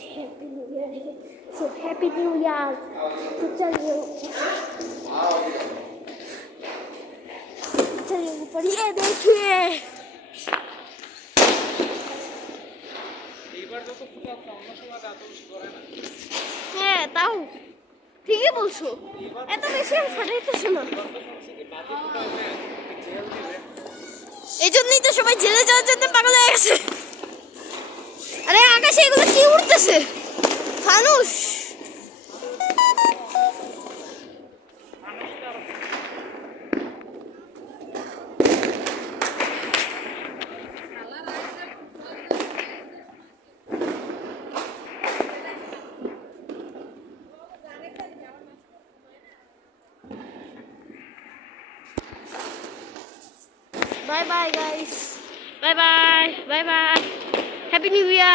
Happy new year है। So happy new year. तो चलिए ऊपर ये देखिए। হ্যাঁ তাও ঠিকই বলছো, এত বেশি আমি ফাটাইতেছো না। এই জন্যই তো সবাই জেলে যাওয়ার জন্য পাগল হয়ে গেছে। আরে আকাশে এগুলো কি উড়তেছে? ফানুস। Bye bye guys. Bye bye. Bye bye. Happy New Year.